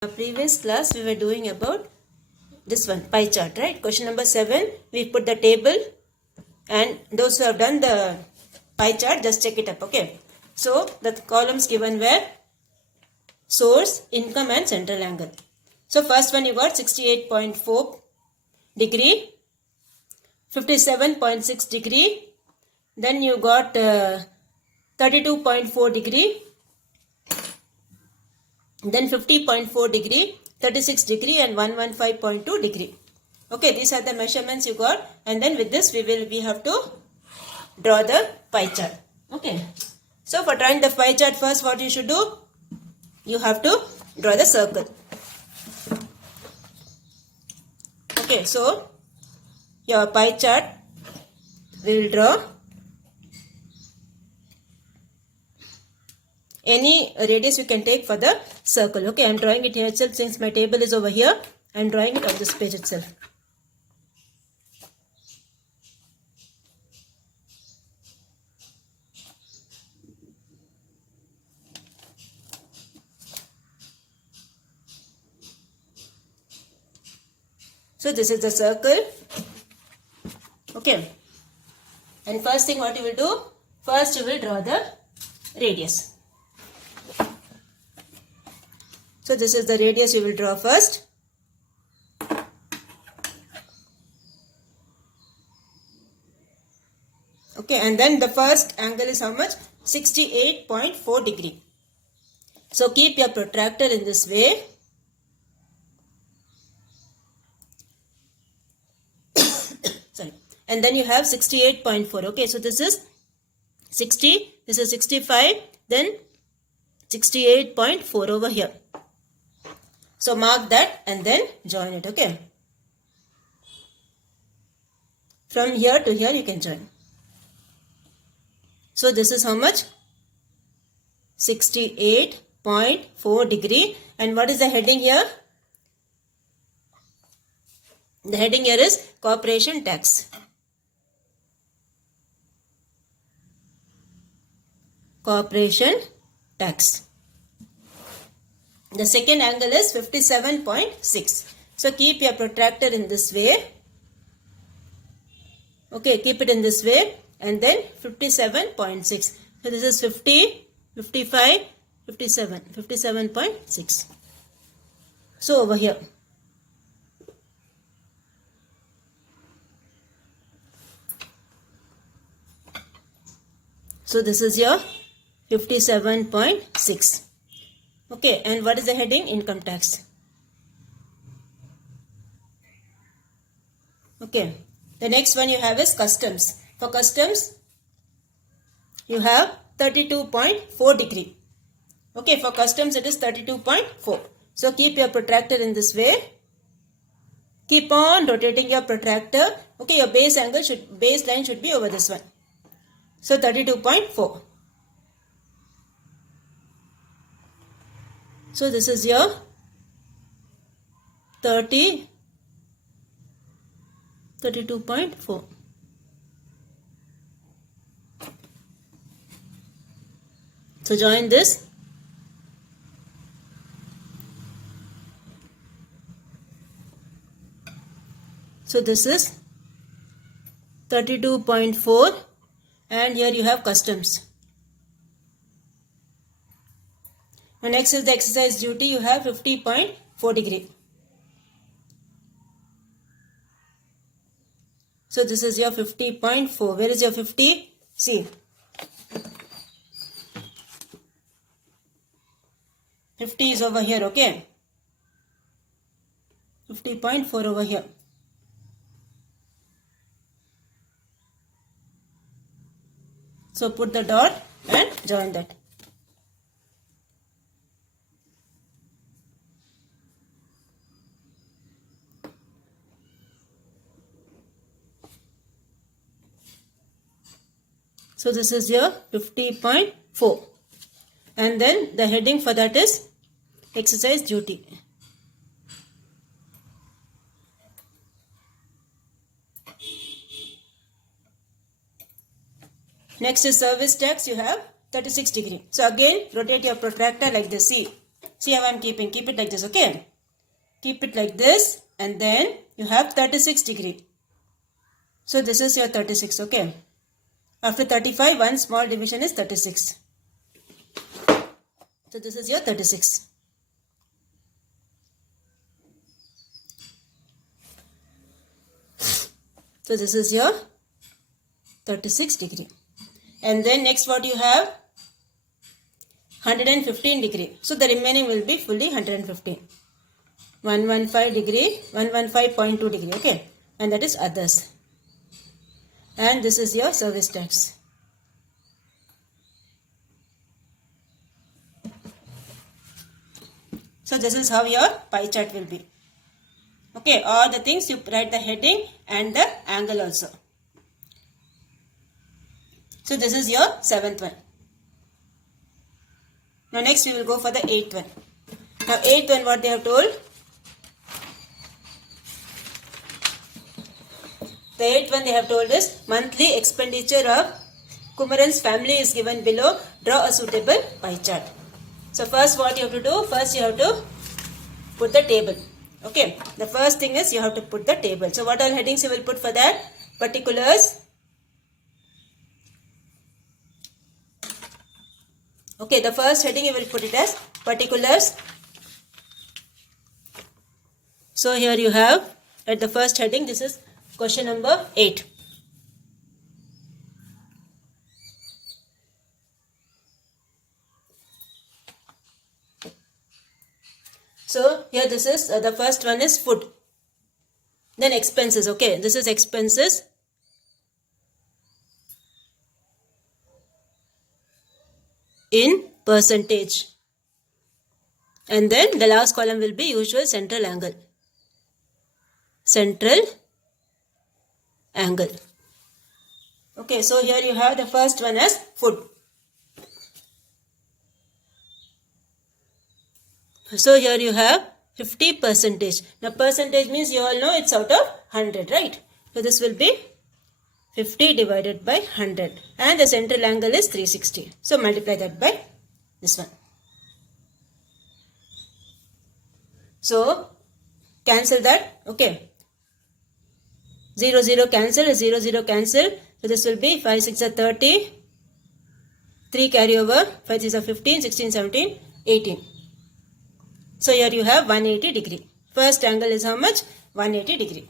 Previous class we were doing about this one, pie chart, right? Question number 7, we put the table, and those who have done the pie chart, just check it up, okay? So the columns given were source, income and central angle. So first one you got 68.4 degree, 57.6 degree, then you got 32.4 degree, then 50.4 degree, 36 degree and 115.2 degree. Okay, these are the measurements you got, and then with this we have to draw the pie chart. Okay, so for drawing the pie chart, first what you should do, you have to draw the circle. Okay, so your pie chart we will draw any radius you can take for the circle. Okay, I am drawing it here itself. Since my table is over here, I am drawing it on this page itself. So this is the circle. Okay, and first thing what you will do, first you will draw the radius. So this is the radius you will draw first. Okay, and then the first angle is how much? 68.4 degree. So keep your protractor in this way. Sorry. And then you have 68.4. Okay, so this is 60, this is 65, then 68.4 over here. So mark that and then join it, okay. From here to here you can join. So this is how much? 68.4 degree. And what is the heading here? The heading here is corporation tax. Corporation tax. The second angle is 57.6. So keep your protractor in this way. Okay, keep it in this way. And then 57.6. So this is 50, 55, 57. 57.6. So over here. So this is your 57.6. Okay, and what is the heading? Income tax. Okay, the next one you have is customs. For customs, you have 32.4 degree. Okay, for customs it is 32.4. So keep your protractor in this way. Keep on rotating your protractor. Okay, your baseline should be over this one. So 32.4. So this is your 32.4. So join this. So this is 32.4 and here you have customs. And next is the exercise duty. You have 50.4 degree. So this is your 50.4. Where is your 50? See. 50 is over here, okay? 50.4 over here. So put the dot and join that. So this is your 50.4. And then the heading for that is exercise duty. Next is service tax. You have 36 degree. So again rotate your protractor like this. See. See how I am keeping. Keep it like this, okay? Keep it like this and then you have 36 degree. So this is your 36, okay? After 35, one small division is 36. So this is your 36. So this is your 36 degree. And then next what you have? 115 degree. So the remaining will be fully 115. 115 degree, 115.2 degree, okay? And that is others. And this is your service tax. So this is how your pie chart will be. Okay, all the things you write the heading and the angle also. So this is your 7th one. Now next we will go for the 8th one. Now 8th one what they have told? The 8th one they have told is monthly expenditure of Kumaran's family is given below. Draw a suitable pie chart. So first what you have to do? First you have to put the table. Okay. The first thing is you have to put the table. So what all headings you will put for that? Particulars. Okay. The first heading you will put it as particulars. So here you have at the first heading, this is question number 8. So here this is the first one is food. Then expenses. Okay, this is expenses. In percentage. And then the last column will be usual central angle. Central angle. Okay, so here you have the first one as food. So here you have 50%. Now percentage means you all know it's out of 100, right? So this will be 50 divided by 100. And the central angle is 360. So multiply that by this one. So cancel that. Okay. 0, 0 cancel. 0, 0 cancel. So this will be 5, 6 are 30. 3 carry over. 5, 6 are 15, 16, 17, 18. So here you have 180 degree. First angle is how much? 180 degree.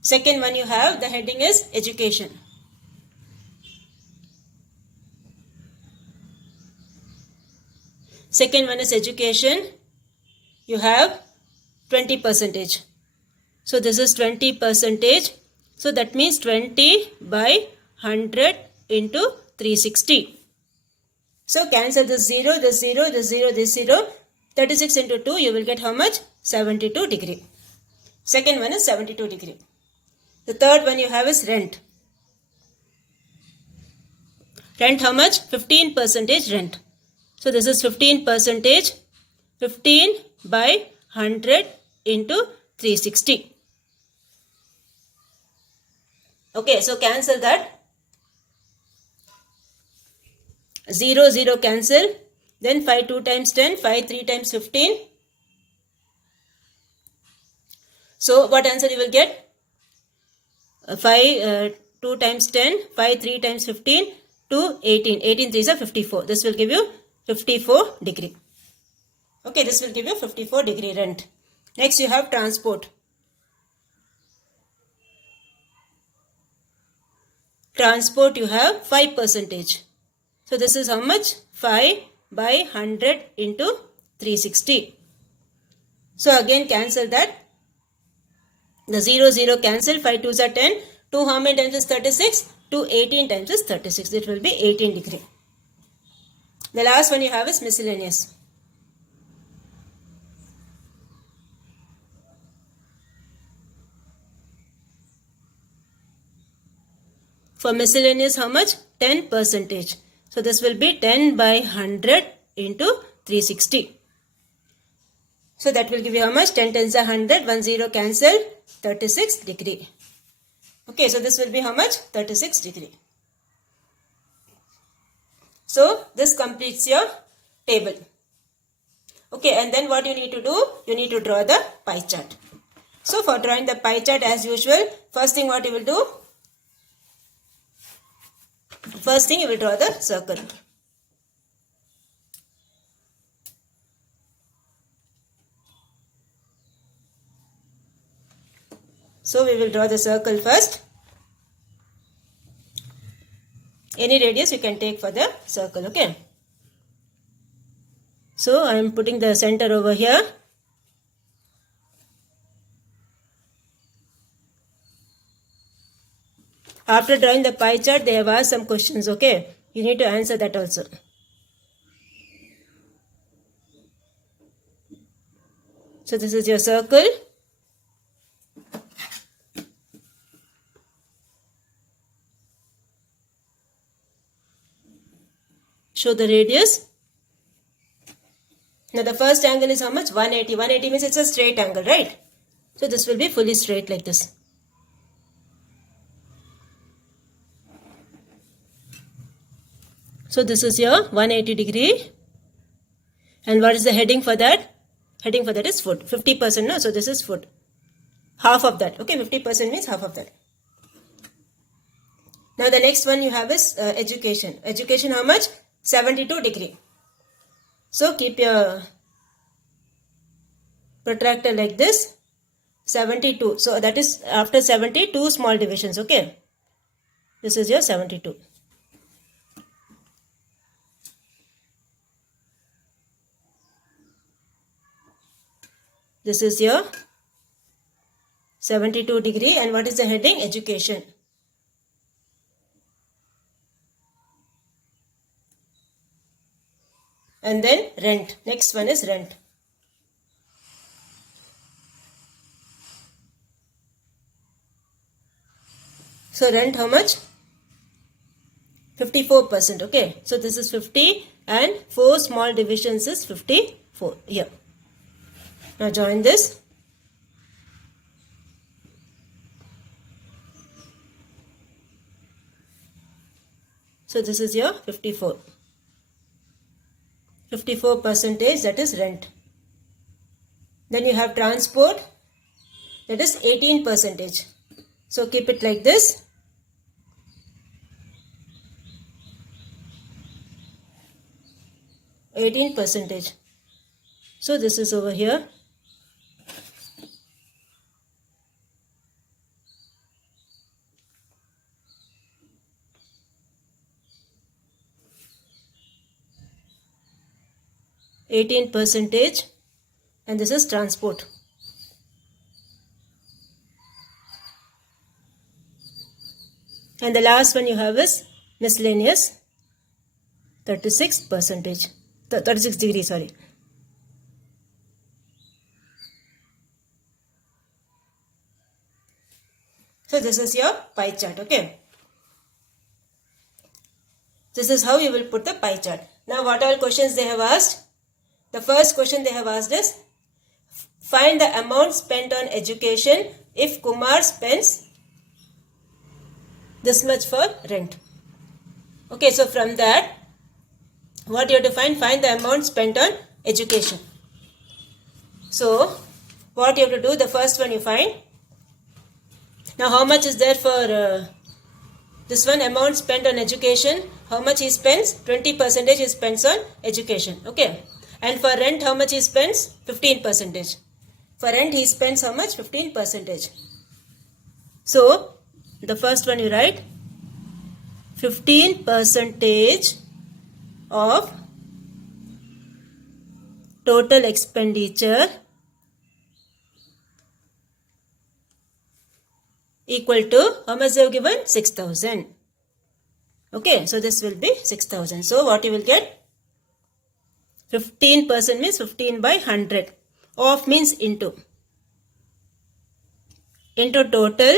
Second one you have, the heading is education. Second one is education. You have 20%. So this is 20%. So that means 20 by 100 into 360. So cancel this 0, this 0, this 0, this 0. 36 into 2, you will get how much? 72 degree. Second one is 72 degree. The third one you have is rent. Rent how much? 15% rent. So this is 15%. 15 by 100 into 360. Okay, so cancel that. 0, 0 cancel. Then 5 2 times 10, 5 3 times 15. So what answer you will get? 5 2 times 10, 5 3 times 15 to 18. 18 3s are 54. This will give you 54 degree. Okay, this will give you 54 degree rent. Next you have transport. Transport you have 5%. So this is how much? 5 by 100 into 360. So again cancel that. The 0 0 cancel. 5 2s are 10. 2 how many times is 36? 2 18 times is 36. It will be 18 degree. The last one you have is miscellaneous. For miscellaneous how much? 10%. So this will be 10 by 100 into 360. So that will give you how much? 10 tens are 100. 1 0 cancel. 36 degree. Okay, so this will be how much? 36 degree. So this completes your table. Okay, and then what you need to do? You need to draw the pie chart. So for drawing the pie chart, as usual, first thing what you will do? First thing you will draw the circle. So we will draw the circle first. Any radius you can take for the circle, okay? So I am putting the center over here. After drawing the pie chart, they have asked some questions, okay? You need to answer that also. So this is your circle. Show the radius. Now the first angle is how much? 180. 180 means it's a straight angle, right? So this will be fully straight like this. So this is your 180 degree. And what is the heading for that? Heading for that is foot. 50%, no? So this is foot. Half of that. Okay, 50% means half of that. Now the next one you have is education. Education how much? 72 degree. So keep your protractor like this. 72. So that is after 72 small divisions. Okay. This is your 72. This is your 72 degree. And what is the heading? Education. And then rent. Next one is rent. So rent how much? 54%. Okay. So this is 50 and 4 small divisions is 54 here. Now join this. So this is your 54. 54% that is rent. Then you have transport, that is 18%. So keep it like this. %. So this is over here. %, and this is transport. And the last one you have is miscellaneous, 36%. 36 degrees, sorry. So this is your pie chart, okay? This is how you will put the pie chart. Now what all questions they have asked? The first question they have asked is, find the amount spent on education if Kumar spends this much for rent. Okay, so from that, what you have to find the amount spent on education. So, what you have to do, the first one you find. Now, how much is there for this one, amount spent on education? How much he spends? 20% he spends on education. Okay. And for rent, how much he spends? 15%. For rent, he spends how much? 15%. So, the first one you write 15% of total expenditure equal to, how much they have given? 6,000. Okay, so this will be 6,000. So, what you will get? 15% means 15 by 100. Of means into. Into total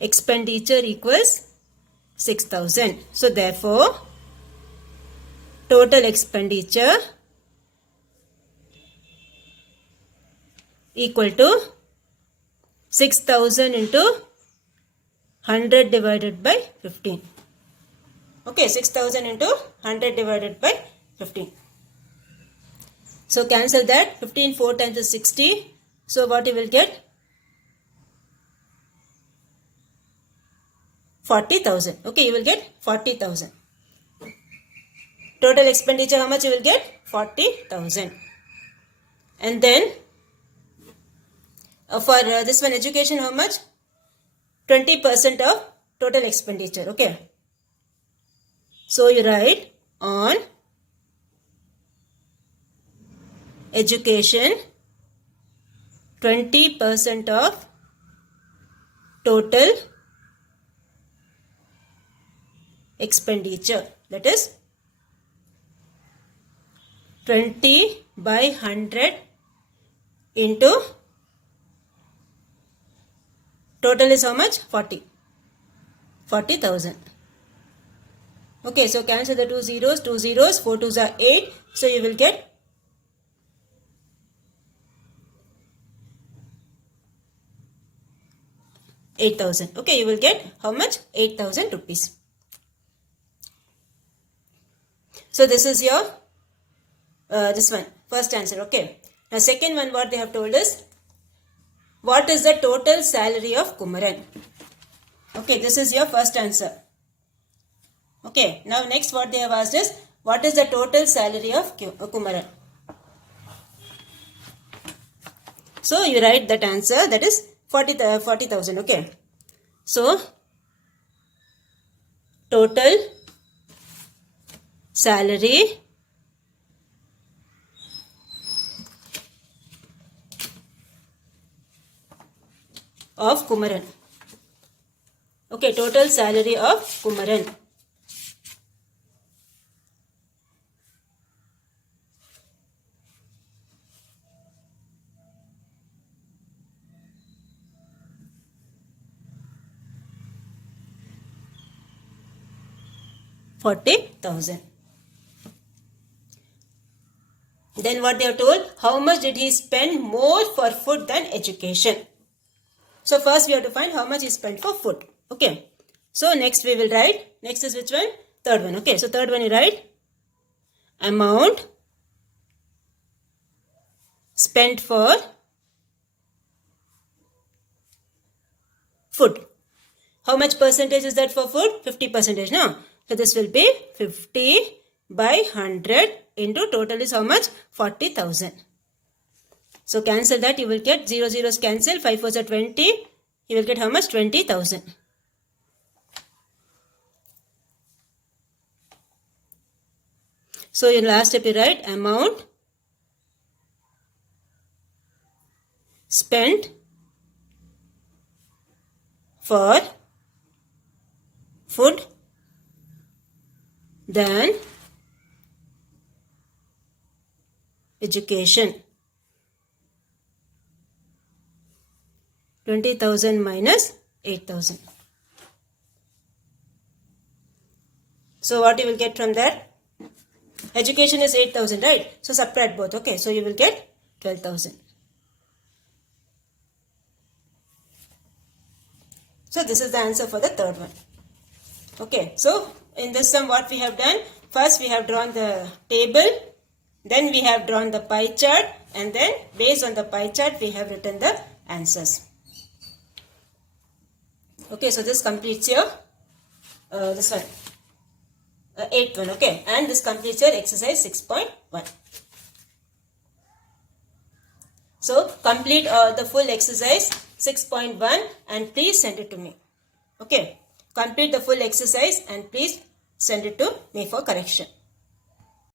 expenditure equals 6,000. So therefore, total expenditure equal to 6,000 into 100 divided by 15. Okay, 6,000 into 100 divided by 15. So cancel that. 15 4 times is 60. So what you will get? 40,000. Okay, you will get 40,000. Total expenditure, how much you will get? 40,000. And then for this one, education, how much? 20% of total expenditure. Okay. So you write on education 20% of total expenditure. That is 20 by 100 into total is how much? 40,000. Okay, so cancel the two zeros, 4 twos are 8. So you will get 8,000. Okay, you will get how much? 8,000 rupees. So this is your this one, first answer. Okay. Now second one, what they have told is, what is the total salary of Kumaran? Okay, this is your first answer. Okay, now next what they have asked is, what is the total salary of Kumaran? So you write that answer, that is 40,000. Okay. So total salary of Kumaran. Okay, total salary of Kumaran. $40,000. Then what they have told, how much did he spend more for food than education? So first we have to find how much he spent for food. Okay. So next we will write, next is which one? Third one. Okay. So third one you write amount spent for food. How much percentage is that for food? 50%. No. So this will be 50 by 100 into total is how much? 40,000. So cancel that, you will get 0 zeros cancel, 5 4s are 20. You will get how much? 20,000. So in last step you write amount spent for food than education. 20,000 minus 8,000. So what you will get from that? Education is 8,000, right? So subtract both. Okay, so you will get 12,000. So this is the answer for the third one. Okay, so in this sum what we have done, first we have drawn the table, then we have drawn the pie chart, and then based on the pie chart we have written the answers. Okay, so this completes your this one, 8th one. Okay, and this completes your exercise 6.1. So complete the full exercise 6.1 and please send it to me. Okay, complete the full exercise and please send it to me for correction.